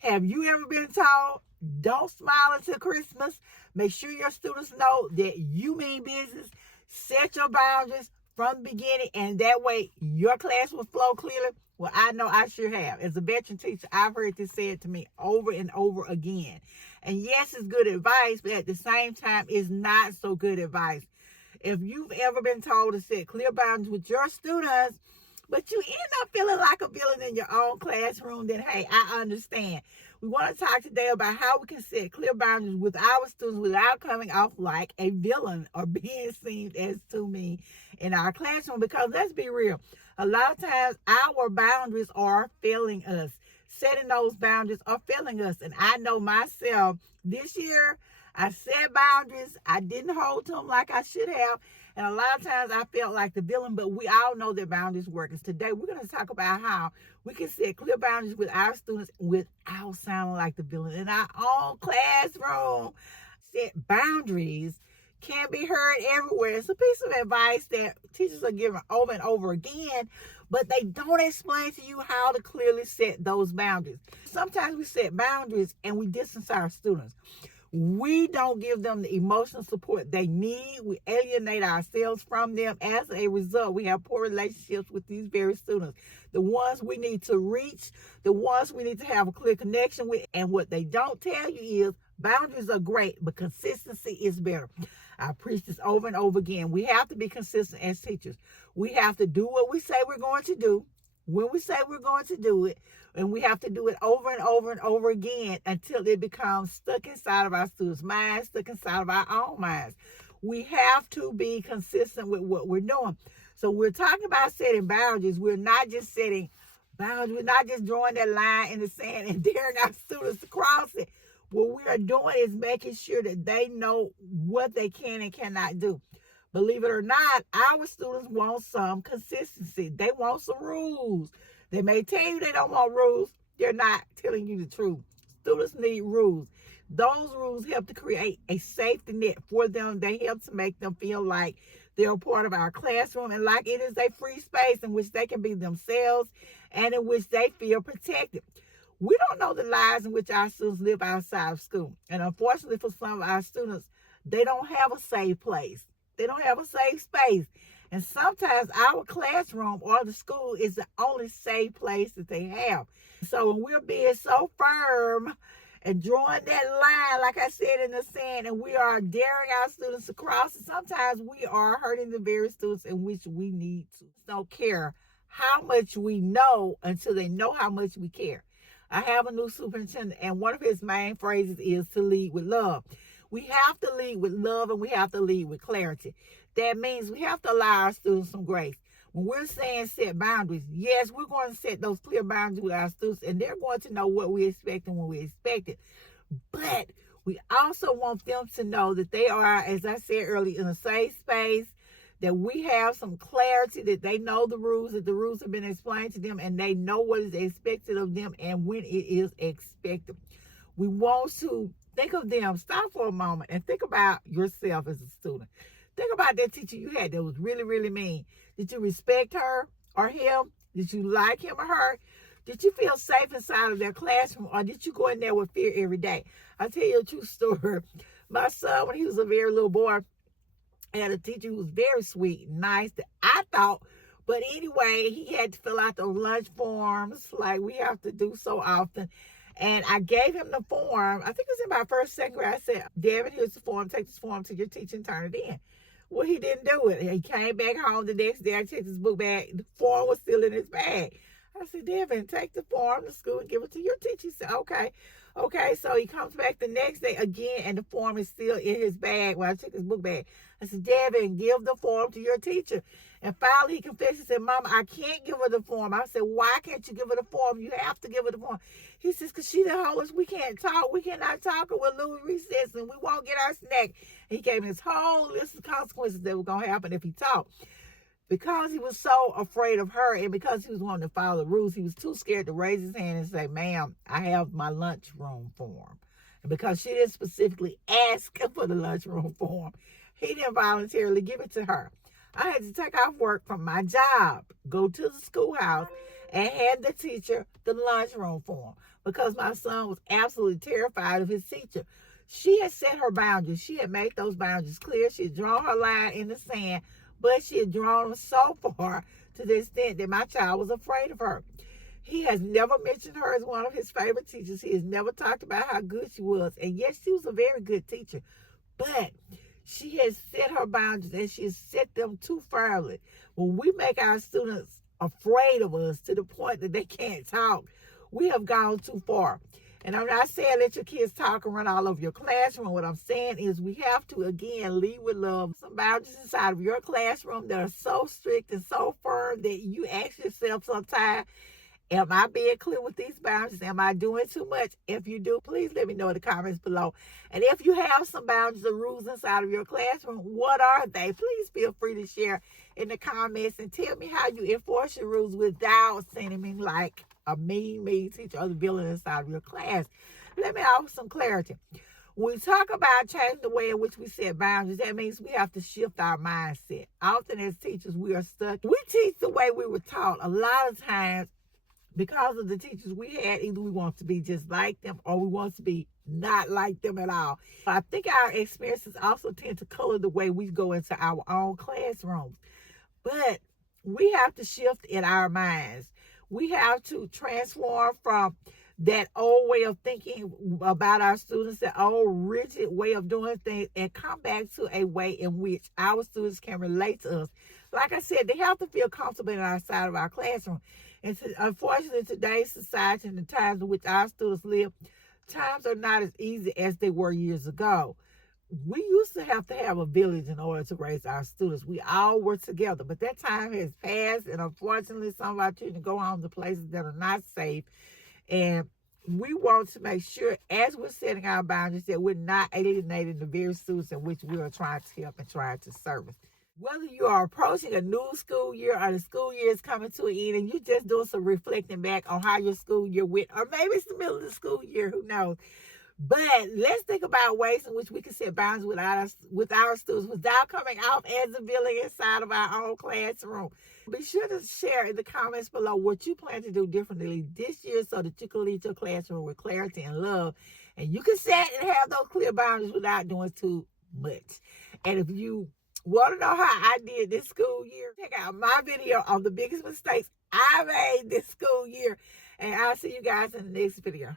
Have you ever been told, don't smile until Christmas? Make sure your students know that you mean business. Set your boundaries from the beginning, and that way your class will flow clearly. Well, I know I sure have. As a veteran teacher, I've heard this said to me over and over again. And yes, it's good advice, but at the same time, it's not so good advice. If you've ever been told to set clear boundaries with your students, but you end up feeling like a villain in your own classroom, then hey, I understand. We want to talk today about how we can set clear boundaries with our students without coming off like a villain or being seen as too mean in our classroom. Because let's be real, a lot of times our boundaries are failing us. Setting those boundaries are failing us. And I know myself, this year, I set boundaries. I didn't hold to them like I should have. And a lot of times I felt like the villain, but we all know that boundaries work. And today we're going to talk about how we can set clear boundaries with our students without sounding like the villain in our own classroom. Set boundaries can be heard everywhere. It's a piece of advice that teachers are giving over and over again, but they don't explain to you how to clearly set those boundaries. Sometimes we set boundaries and we distance our students. We don't give them the emotional support they need. We alienate ourselves from them. As a result, we have poor relationships with these very students. The ones we need to reach, the ones we need to have a clear connection with. And what they don't tell you is boundaries are great, but consistency is better. I preach this over and over again. We have to be consistent as teachers. We have to do what we say we're going to do when we say we're going to do it, and we have to do it over and over and over again until it becomes stuck inside of our students' minds, stuck inside of our own minds. We have to be consistent with what we're doing. So we're talking about setting boundaries. We're not just setting boundaries. We're not just drawing that line in the sand and daring our students to cross it. What we are doing is making sure that they know what they can and cannot do. Believe it or not, our students want some consistency. They want some rules. They may tell you they don't want rules. They're not telling you the truth. Students need rules. Those rules help to create a safety net for them. They help to make them feel like they're a part of our classroom and like it is a free space in which they can be themselves and in which they feel protected. We don't know the lives in which our students live outside of school. And unfortunately for some of our students, they don't have a safe place. They don't have a safe space. And sometimes our classroom or the school is the only safe place that they have. So when we're being so firm and drawing that line, like I said, in the sand, and we are daring our students to cross it, sometimes we are hurting the very students in which we need to. Don't care how much we know until they know how much we care. I have a new superintendent, and one of his main phrases is to lead with love. We have to lead with love and we have to lead with clarity. That means we have to allow our students some grace. When we're saying set boundaries, yes, we're going to set those clear boundaries with our students, and they're going to know what we expect and when we expect it. But we also want them to know that they are, as I said earlier, in a safe space, that we have some clarity, that they know the rules, that the rules have been explained to them, and they know what is expected of them and when it is expected. We want to think of them. Stop for a moment and think about yourself as a student. Think about that teacher you had that was really, really mean. Did you respect her or him? Did you like him or her? Did you feel safe inside of their classroom, or did you go in there with fear every day? I'll tell you a true story. My son, when he was a very little boy, had a teacher who was very sweet and nice that I thought. But anyway, he had to fill out those lunch forms like we have to do so often. And I gave him the form. I think it was in my first, second grade. I said, Devin, here's the form. Take this form to your teacher and turn it in. Well, he didn't do it. He came back home the next day. I checked his book bag. The form was still in his bag. I said, Devin, take the form to school and give it to your teacher. He said, okay. Okay, so he comes back the next day again, and the form is still in his bag. When I checked his book bag, I said, Devin, give the form to your teacher. And finally, he confessed. He said, Mama, I can't give her the form. I said, why can't you give her the form? You have to give her the form. He says, because she done told us we can't talk. We cannot talk, or we'll lose recess, and we won't get our snack. And he gave me this whole list of consequences that were going to happen if he talked. Because he was so afraid of her, and because he was wanting to follow the rules, he was too scared to raise his hand and say, ma'am, I have my lunchroom form. And because she didn't specifically ask for the lunchroom form, he didn't voluntarily give it to her. I had to take off work from my job, go to the schoolhouse, and hand the teacher the lunchroom form because my son was absolutely terrified of his teacher. She had set her boundaries. She had made those boundaries clear. She had drawn her line in the sand, but she had drawn them so far to the extent that my child was afraid of her. He has never mentioned her as one of his favorite teachers. He has never talked about how good she was. And yes, she was a very good teacher. But she has set her boundaries and she has set them too firmly. When we make our students afraid of us to the point that they can't talk, we have gone too far. And I'm not saying let your kids talk and run all over your classroom. What I'm saying is we have to, again, lead with love. Some boundaries inside of your classroom that are so strict and so firm that you ask yourself sometimes, am I being clear with these boundaries? Am I doing too much? If you do, please let me know in the comments below. And if you have some boundaries or rules inside of your classroom, what are they? Please feel free to share in the comments and tell me how you enforce your rules without seeming like a mean teacher or the villain inside of your class. Let me offer some clarity. When we talk about changing the way in which we set boundaries, that means we have to shift our mindset. Often as teachers, we are stuck. We teach the way we were taught. A lot of times, because of the teachers we had, either we want to be just like them or we want to be not like them at all. I think our experiences also tend to color the way we go into our own classrooms. But we have to shift in our minds. We have to transform from that old way of thinking about our students, that old rigid way of doing things, and come back to a way in which our students can relate to us. Like I said, they have to feel comfortable in our side of our classroom. And unfortunately, today's society and the times in which our students live, times are not as easy as they were years ago. We used to have a village in order to raise our students. We all were together, but that time has passed, and unfortunately, some of our children go on to places that are not safe. And we want to make sure, as we're setting our boundaries, that we're not alienating the very students in which we are trying to help and trying to service. Whether you are approaching a new school year or the school year is coming to an end and you're just doing some reflecting back on how your school year went, or maybe it's the middle of the school year, who knows. But let's think about ways in which we can set boundaries with our students without coming off as a villain inside of our own classroom. Be sure to share in the comments below what you plan to do differently this year so that you can lead your classroom with clarity and love. And you can set and have those clear boundaries without doing too much. And if you want to know how I did this school year, check out my video on the biggest mistakes I made this school year. And I'll see you guys in the next video.